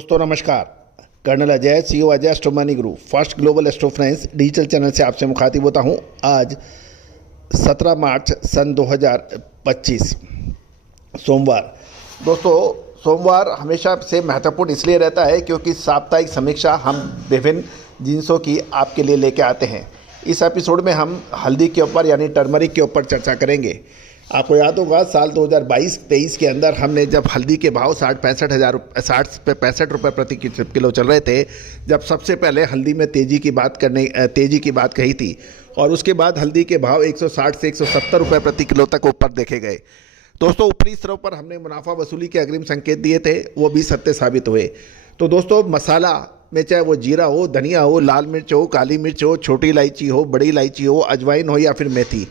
दोस्तों नमस्कार। Colonel Ajay, CEO Ajay astro money group first global astro finance digital channel से आपसे मुखातिब होता हूं। आज 17 मार्च सन 2025 सोमवार। दोस्तों सोमवार हमेशा से महत्वपूर्ण इसलिए रहता है क्योंकि साप्ताहिक समीक्षा हम विभिन्न जिन्सों की आपके लिए लेके आते हैं। इस एपिसोड में हम हल्दी के ऊपर यानी टर्मरिक के ऊपर चर्चा करेंगे। आपको याद होगा साल 2022-23 के अंदर हमने जब हल्दी के भाव 60 पे 65 रुपये प्रति किलो चल रहे थे, जब सबसे पहले हल्दी में तेज़ी की बात कही थी और उसके बाद हल्दी के भाव 160 से 170 रुपये प्रति किलो तक ऊपर देखे गए। दोस्तों ऊपरी स्तरों पर हमने मुनाफा वसूली के अग्रिम संकेत दिए थे, वो भी सत्य साबित हुए। तो दोस्तों मसाला में चाहे वो जीरा हो, धनिया हो, लाल मिर्च हो, काली मिर्च हो, छोटी इलायची हो, बड़ी इलायची हो, अजवाइन हो या फिर मेथी,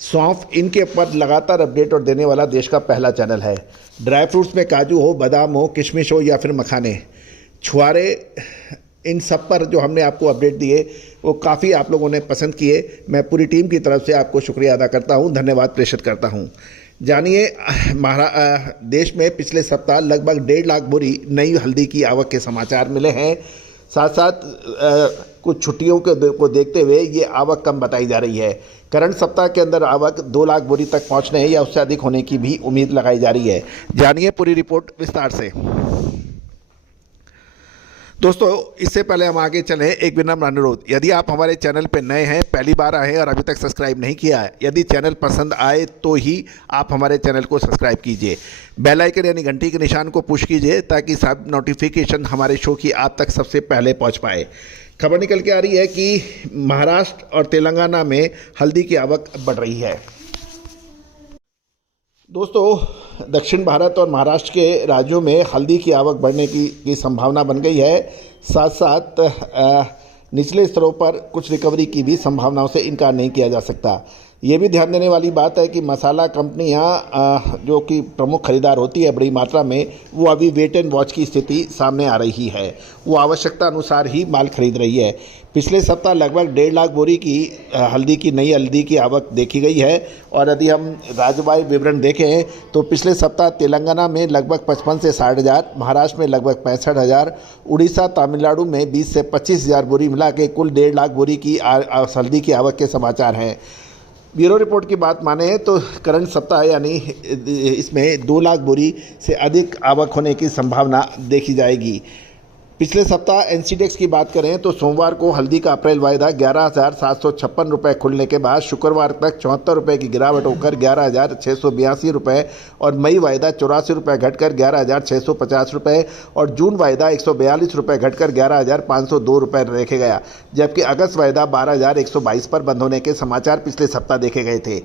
सौंफ, इनके ऊपर लगातार अपडेट और देने वाला देश का पहला चैनल है। ड्राई फ्रूट्स में काजू हो, बादाम हो, किशमिश हो या फिर मखाने, छुआरे, इन सब पर जो हमने आपको अपडेट दिए वो काफ़ी आप लोगों ने पसंद किए। मैं पूरी टीम की तरफ से आपको शुक्रिया अदा करता हूं, धन्यवाद प्रेषित करता हूं। जानिए देश में पिछले सप्ताह लगभग 1.5 लाख बोरी नई हल्दी की आवक के समाचार मिले हैं। साथ साथ कुछ छुट्टियों को देखते हुए ये आवक कम बताई जा रही है। करंट सप्ताह के अंदर आवक 2 लाख बोरी तक पहुंचने या उससे अधिक होने की भी उम्मीद लगाई जा रही है। जानिए पूरी रिपोर्ट विस्तार से। दोस्तों इससे पहले हम आगे चलें, एक विनम्र अनुरोध, यदि आप हमारे चैनल पर नए हैं, पहली बार आए हैं और अभी तक सब्सक्राइब नहीं किया है, यदि चैनल पसंद आए तो ही आप हमारे चैनल को सब्सक्राइब कीजिए। बेल आइकन यानी घंटी के निशान को पुश कीजिए ताकि सब नोटिफिकेशन हमारे शो की आप तक सबसे पहले पहुंच पाए। खबर निकल के आ रही है कि महाराष्ट्र और तेलंगाना में हल्दी की आवक बढ़ रही है। दोस्तों दक्षिण भारत और महाराष्ट्र के राज्यों में हल्दी की आवक बढ़ने की संभावना बन गई है। साथ साथ निचले स्तरों पर कुछ रिकवरी की भी संभावनाओं से इनकार नहीं किया जा सकता। ये भी ध्यान देने वाली बात है कि मसाला कंपनियां जो कि प्रमुख खरीदार होती है बड़ी मात्रा में, वो अभी वेट एंड वॉच की स्थिति सामने आ रही है। वो आवश्यकता अनुसार ही माल खरीद रही है। पिछले सप्ताह लगभग 1.5 लाख बोरी की नई हल्दी की आवक देखी गई है। और यदि हम राज्यवार विवरण देखें तो पिछले सप्ताह तेलंगाना में लगभग 55 से 60 हज़ार, महाराष्ट्र में लगभग 65 हज़ार, उड़ीसा तमिलनाडु में 20 से 25 हज़ार बोरी मिला के कुल 1.5 लाख बोरी की हल्दी की आवक के समाचार हैं। ब्यूरो रिपोर्ट की बात माने तो करंट सप्ताह यानी इसमें 2 लाख बोरी से अधिक आवक होने की संभावना देखी जाएगी। पिछले सप्ताह एनसीडेक्स की बात करें तो सोमवार को हल्दी का अप्रैल वायदा 11,756 रुपये खुलने के बाद शुक्रवार तक 74 रुपये की गिरावट होकर 11,682 रुपये और मई वायदा 84 रुपये घटकर 11,650 रुपये और जून वायदा 142 रुपये घटकर 11,502 रुपये देखे गया, जबकि अगस्त वायदा 12,122 पर बंद होने के समाचार पिछले सप्ताह देखे गए थे।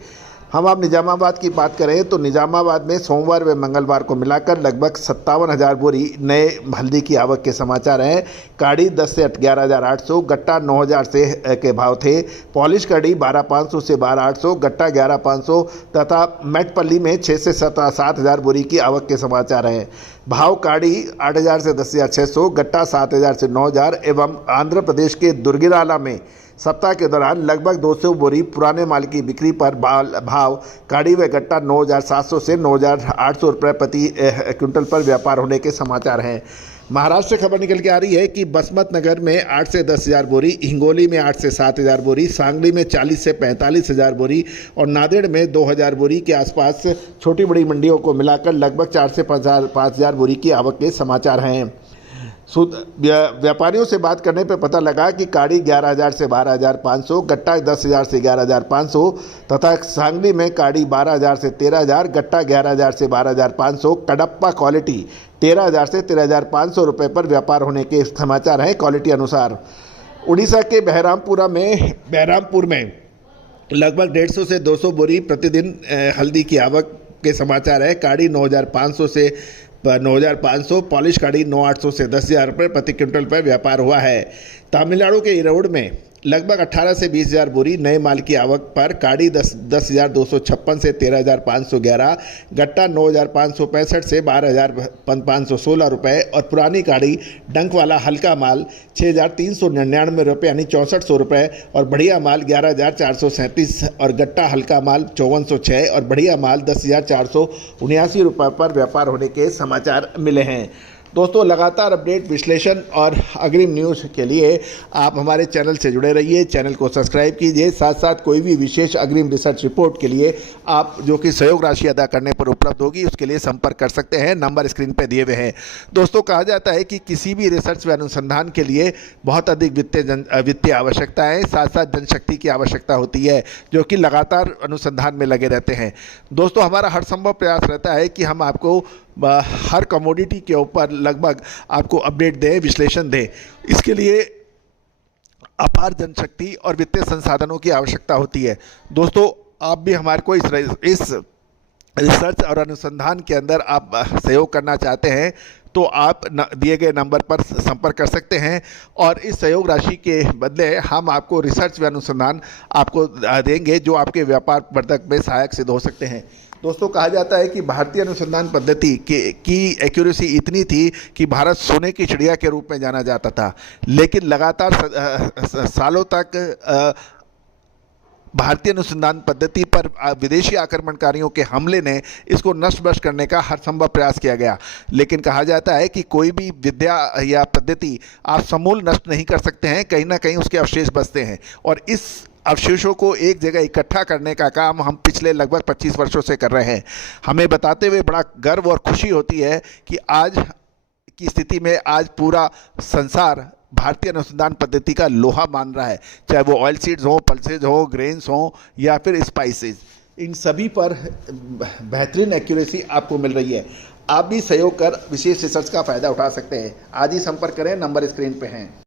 हम अब निजामाबाद की बात करें तो निजामाबाद में सोमवार व मंगलवार को मिलाकर लगभग 57,000 बोरी नए हल्दी की आवक के समाचार हैं। काड़ी 10 से 11,800, गट्टा 9,000 से के भाव थे। पॉलिश कड़ी 12,500 से 12,800, गट्टा 11,500 तथा मेटपल्ली में 6 से 7,000 बोरी की आवक के समाचार हैं। भाव काड़ी 8,000 से 10,600, गट्टा 7,000 से 9,000 एवं आंध्र प्रदेश के दुर्गिराला में सप्ताह के दौरान लगभग 200 बोरी पुराने माल की बिक्री पर भाव काड़ी व गट्टा 9,700 से 9,800 रुपये प्रति क्विंटल पर व्यापार होने के समाचार हैं। महाराष्ट्र से खबर निकल के आ रही है कि बसमत नगर में 8 से 10 हज़ार बोरी, हिंगोली में 8 से 7 हज़ार बोरी, सांगली में 40 से 45 हज़ार बोरी और नांदेड़ में 2,000 बोरी के आसपास छोटी बड़ी मंडियों को मिलाकर लगभग 4 से 5 हज़ार बोरी की आवक के समाचार हैं। व्यापारियों से बात करने पर पता लगा कि काड़ी 11,000 से 12,500, गट्टा 10,000 से 11,500 तथा सांगली में काड़ी 12,000 से 13,000, गट्टा 11,000 से 12,500, कडप्पा क्वालिटी 13,000 से 13,500 रुपये पर व्यापार होने के समाचार हैं क्वालिटी अनुसार। उड़ीसा के बहरामपुर में लगभग 150 से 200 बोरी प्रतिदिन हल्दी की आवक के समाचार है। काड़ी 9,500 से 9,500, पॉलिश काड़ी 9,800 से 10,000 रुपये प्रति क्विंटल पर व्यापार हुआ है। तमिलनाडु के इरोड में लगभग 18 से 20 हज़ार बोरी नए माल की आवक पर काड़ी 10,256 से 13,511, गट्टा 9,565 से 12,516 रुपये और पुरानी काड़ी डंक वाला हल्का माल 6,399 रुपये यानी 6,400 रुपये और बढ़िया माल 11,437 और गट्टा हल्का माल 5,406 और बढ़िया माल 10,479 रुपये पर व्यापार होने के समाचार मिले हैं। दोस्तों, लगातार अपडेट, विश्लेषण और अग्रिम न्यूज़ के लिए आप हमारे चैनल से जुड़े रहिए। चैनल को सब्सक्राइब कीजिए। साथ साथ कोई भी विशेष अग्रिम रिसर्च रिपोर्ट के लिए आप जो कि सहयोग राशि अदा करने पर उपलब्ध होगी, उसके लिए संपर्क कर सकते हैं। नंबर स्क्रीन पर दिए हुए हैं। दोस्तों, कहा जाता है कि किसी भी रिसर्च व अनुसंधान के लिए बहुत अधिक वित्तीय आवश्यकताएं, साथ साथ जनशक्ति की आवश्यकता होती है, जो कि लगातार अनुसंधान में लगे रहते हैं। दोस्तों, हमारा हर संभव प्रयास रहता है कि हम आपको हर कमोडिटी के ऊपर लगभग आपको अपडेट दें, विश्लेषण दें। इसके लिए अपार जनशक्ति और वित्तीय संसाधनों की आवश्यकता होती है। दोस्तों, आप भी हमारे को इस रिसर्च और अनुसंधान के अंदर आप सहयोग करना चाहते हैं तो आप दिए गए नंबर पर संपर्क कर सकते हैं और इस सहयोग राशि के बदले हम आपको रिसर्च व अनुसंधान आपको देंगे जो आपके व्यापार वर्धक में सहायक सिद्ध हो सकते हैं। दोस्तों, कहा जाता है कि भारतीय अनुसंधान पद्धति की एक्यूरेसी इतनी थी कि भारत सोने की चिड़िया के रूप में जाना जाता था, लेकिन लगातार सालों तक भारतीय अनुसंधान पद्धति पर विदेशी आक्रमणकारियों के हमले ने इसको नष्ट भ्रष्ट करने का हर संभव प्रयास किया गया। लेकिन कहा जाता है कि कोई भी विद्या या पद्धति आप समूल नष्ट नहीं कर सकते हैं, कहीं ना कहीं उसके अवशेष बचते हैं और इस अवशेषों को एक जगह इकट्ठा करने का काम हम पिछले लगभग 25 वर्षों से कर रहे हैं। हमें बताते हुए बड़ा गर्व और खुशी होती है कि आज की स्थिति में आज पूरा संसार भारतीय अनुसंधान पद्धति का लोहा मान रहा है, चाहे वो ऑयल सीड्स हो, पल्सेज हो, ग्रेन्स हो या फिर स्पाइसेस। इन सभी पर बेहतरीन एक्यूरेसी आपको मिल रही है। आप भी सहयोग कर विशेष रिसर्च का फ़ायदा उठा सकते हैं। आज ही संपर्क करें, नंबर स्क्रीन पे हैं।